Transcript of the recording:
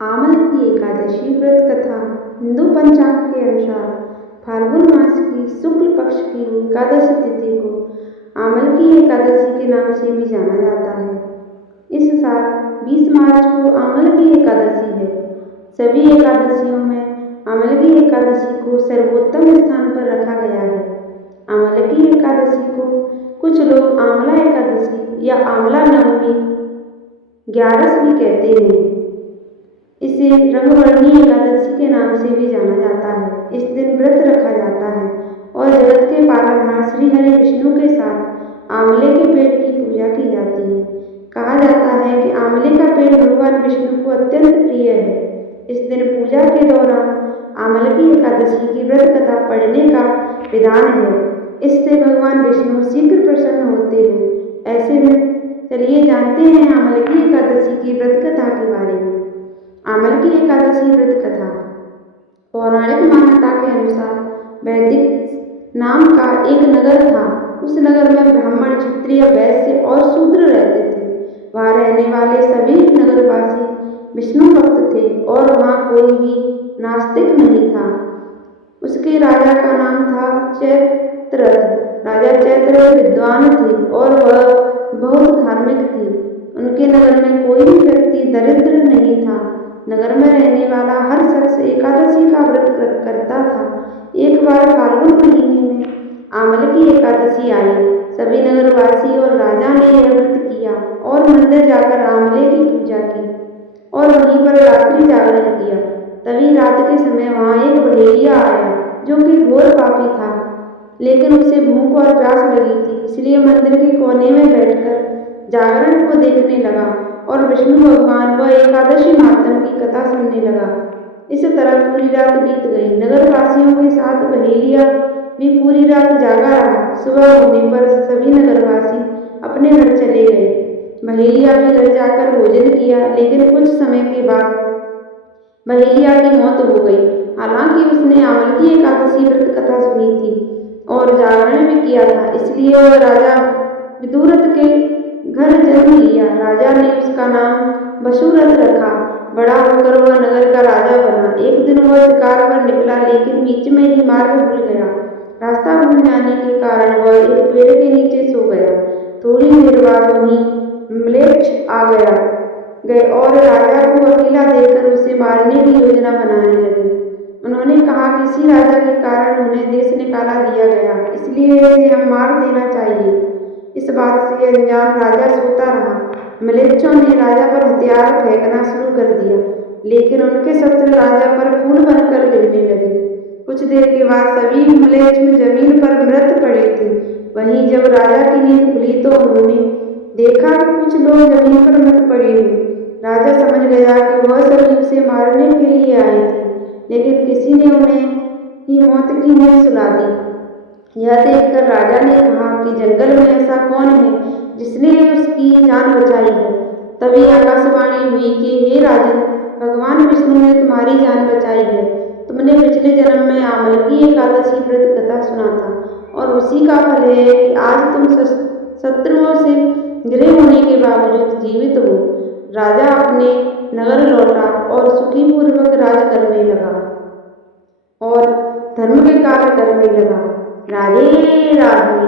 आमल की एकादशी व्रत कथा हिंदू पंचांग के अनुसार फाल्गुन मास की शुक्ल पक्ष की एकादश तिथि को आमल की एकादशी के नाम से भी जाना जाता है। इस साल 20 मार्च को आमल की एकादशी है। सभी एकादशियों में आमल की एकादशी को सर्वोत्तम स्थान पर रखा गया है। आमल की एकादशी को कुछ लोग आमला एकादशी या आमला नवमी 11 भी कहते हैं। इसे रंगवर्णी एकादशी के नाम से भी जाना जाता है। इस दिन व्रत रखा जाता है और जगत के पालनहार श्री हरि विष्णु के साथ आंवले के पेड़ की पूजा की जाती है। कहा जाता है कि आंवले का पेड़ भगवान विष्णु को अत्यंत प्रिय है। इस दिन पूजा के दौरान आमल की एकादशी की व्रत कथा पढ़ने का विधान है। इससे भगवान विष्णु शीघ्र प्रसन्न होते हैं। ऐसे में चलिए जानते हैं आमल की एकादशी की व्रत कथा के बारे में। आमल की एकादशी व्रत कथा पौराणिक मान्यता के अनुसार वैदिक नाम का एक नगर था। उस नगर में ब्राह्मण, क्षत्रिय, वैश्य और शूद्र रहते थे। वहाँ रहने वाले सभी नगरवासी विष्णु भक्त थे और वहाँ कोई भी नास्तिक नहीं था। उसके राजा का नाम था चैत्ररथ। राजा चैत्ररथ विद्वान थे और वह बहुत धार्मिक थे। उनके नगर में कोई भी व्यक्ति दरिद्र नहीं था। नगर में रहने वाला हर शख्स एकादशी का व्रत करता था। एक बार फाल्गुन महीने में आमल की एकादशी आई। सभी नगरवासी और राजा ने यह व्रत किया और मंदिर जाकर आमले की पूजा की और वहीं पर रात्रि जागरण किया। तभी रात के समय वहाँ एक बहेलिया आया जो कि घोर पापी था, लेकिन उसे भूख और प्यास लगी थी, इसलिए मंदिर के कोने में बैठकर जागरण को देखने लगा और विष्णु भगवान व एकादशी मातम की कथा सुनने लगा। इस तरह पूरी रात बीत गई। नगरवासियों के साथ बहेलिया भी पूरी रात जागा रहा। सुबह होने पर सभी नगरवासी अपने घर चले गए। बहेलिया भी घर जाकर भोजन किया, लेकिन कुछ समय के बाद बहेलिया की मौत हो गई। हालांकि उसने आमल की एकादशी व्रत कथा सुनी थी और जागरण भी किया था, इसलिए वह राजा विदुरथ के घर जन्म लिया। राजा ने उसका नाम वसुरथ रखा। बड़ा होकर वह नगर का राजा बना। एक दिन वह शिकार पर निकला, लेकिन बीच में ही मार्ग भूल गया। रास्ता भूल जाने के कारण वह एक पेड़ के नीचे सो गया। थोड़ी देर बाद वहीं म्लेच्छ आ गए और राजा को अकेला देखकर उसे मारने की योजना बनाने लगे। उन्होंने कहा कि इसी राजा के कारण उन्हें देश निकाला दिया गया, इसलिए इसे हम मार देना चाहिए। इस बात से अनजान राजा सोता रहा। म्लेच्छों ने राजा पर हथियार फेंकना शुरू कर दिया, लेकिन उनके शत्रु राजा पर फूल बनकर गिरने लगे। कुछ देर के बाद सभी म्लेच्छ जमीन पर मृत पड़े थे। वहीं जब राजा की नींद खुली तो उन्होंने देखा कि कुछ लोग जमीन पर मृत पड़े हुए। राजा समझ गया कि वह सभी उसे मारने के लिए आए थे, लेकिन किसी ने उन्हें ही मौत की नींद सुला दी। यह देखकर राजा ने कहा कि जंगल में ऐसा कौन है जिसने उसकी जान बचाई है। तभी आकाशवाणी हुई कि हे राजन, भगवान विष्णु ने तुम्हारी जान बचाई है। तुमने पिछले जन्म में आमल की एकादशी व्रत कथा सुना था और उसी का फल है कि आज तुम शत्रुओं से घिरे होने के बावजूद जीवित हो। राजा अपने नगर लौटा और सुखीपूर्वक राज करने लगा और धर्म के कार्य करने लगा। राधे राधे।